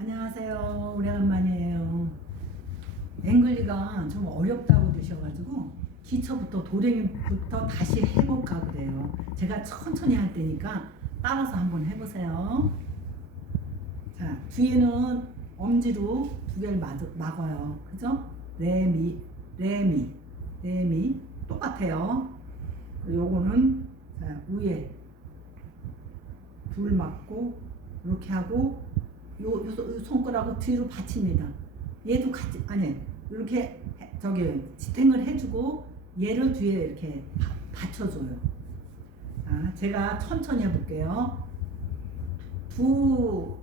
안녕하세요. 오래간만이에요. 앵글리가 좀 어렵다고 드셔가지고 기초부터 도랭이부터 다시 해볼까 그래요. 제가 천천히 할 테니까 따라서 한번 해보세요. 자 뒤에는 엄지로 두 개를 막, 막아요. 그죠? 레미, 레미, 레미 똑같아요. 요거는 자, 위에 둘 맞고 이렇게 하고 요, 요, 손- 요 손가락을 뒤로 받칩니다. 얘도 같이 아니 이렇게 해- 저기 지탱을 해주고 얘를 뒤에 이렇게 바, 받쳐줘요. 자, 제가 천천히 해볼게요. 두,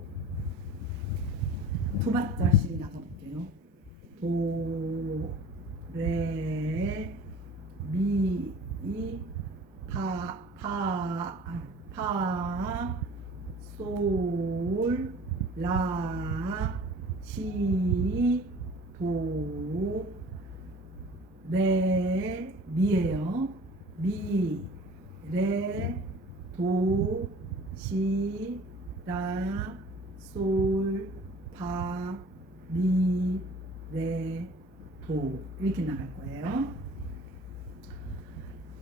두 박자씩 나가볼게요. 도, 레, 미, 이, 파, 파, 아, 파, 솔, 라, 시, 도, 레, 미예요. 미, 레, 도, 시, 라, 솔, 파, 미, 레, 도 이렇게 나갈 거예요.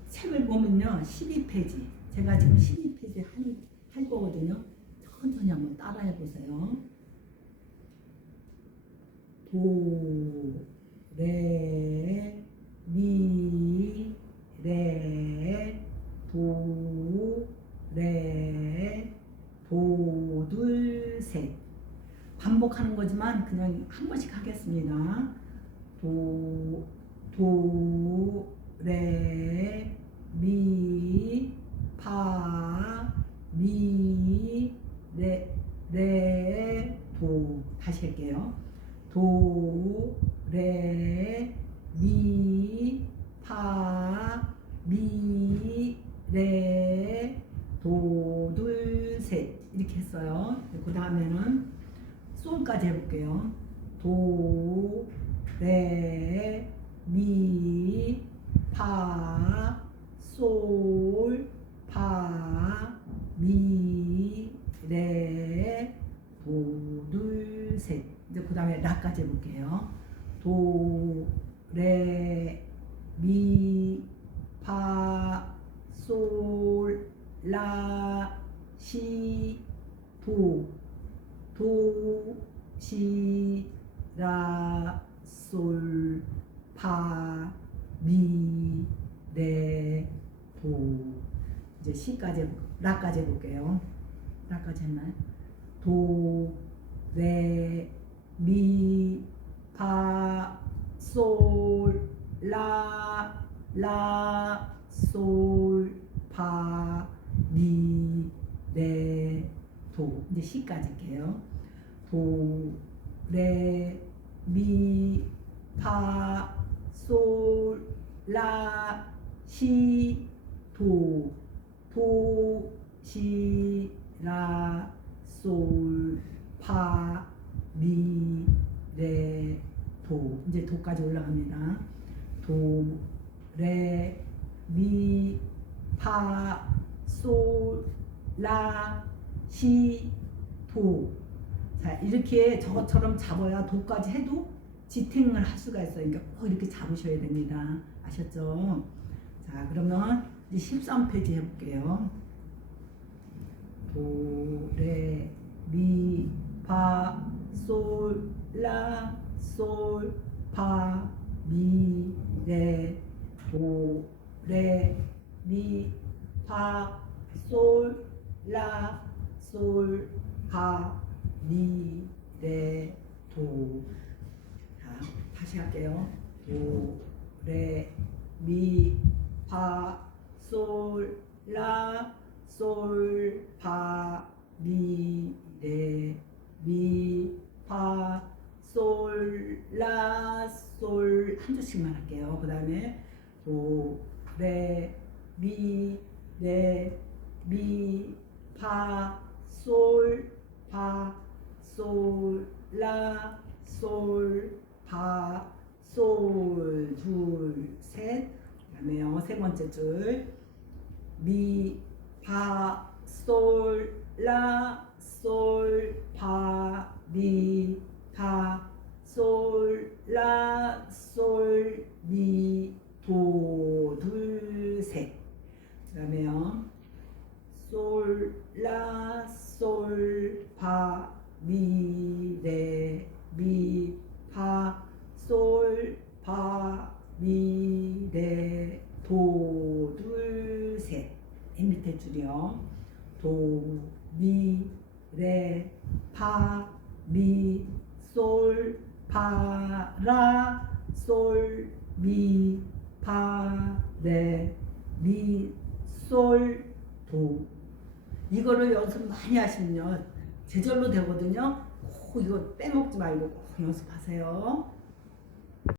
책을 보면요 12페이지 제가 지금 12페이지 할, 할 거거든요. 천천히 한번 따라해 보세요. 도, 레, 레, 도, 레, 도, 둘, 셋. 반복하는 거지만 그냥 한 번씩 하겠습니다. 도, 도, 레, 미, 파, 미, 레, 레, 도. 다시 할게요. 도, 레, 미, 파, 미, 레, 도, 둘, 셋. 이렇게 했어요. 그 다음에는 솔까지 해볼게요. 도, 레, 미, 파, 솔, 파, 미, 레, 도, 둘, 셋. 이제 그 다음에 라까지 해볼게요. 도, 레, 미, 파, 솔, 라, 시, 도, 도, 시, 라, 솔, 파, 미, 레, 도. 이제 시까지, 라까지 해볼게요. 라까지 했나요? 도, 레, 미, 파, 솔, 라, 라, 솔, 파, 미, 레, 도. 이제 시까지 할게요. 도, 레, 미, 파, 솔, 라, 시, 도, 도, 시, 라, 솔, 파, 미, 레, 도. 이제 도까지 올라갑니다. 도, 레, 미, 파, 솔, 라, 시, 도. 자, 이렇게 저것처럼 잡아야 도까지 해도 지탱을 할 수가 있어요. 그러니까 꼭 이렇게 잡으셔야 됩니다. 아셨죠? 자, 그러면 이제 13페이지 해볼게요. 도, 레, 미, 파, 솔, 라, 솔, 파, 미, 레, 도, 레, 미, 파, 솔, 라, 솔, 파, 미, 레, 도. 자, 다시 할게요. 도, 레, 미, 파, 솔, 라, 솔, 파, 미, 레, 미, 파, 솔, 라, 솔. 한 줄씩만 할게요. 그 다음에 도, 레, 미, 레, 미, 파, 솔, 파, 솔, 라, 솔, 파, 솔, 둘, 셋. 그다음에요. 세 번째 줄. 미, 파, 솔, 라, 솔, 파, 미, 라, 솔, 파, 미, 레, 미, 파, 솔, 파, 미, 레, 도, 둘, 셋. 맨 밑에 줄이요. 도, 미, 레, 파, 미, 솔, 파, 라, 솔, 미, 파, 레, 미, 솔, 도. 이거를 연습 많이 하시면요. 제절로 되거든요. 꼭 이거 빼먹지 말고 꼭 연습하세요.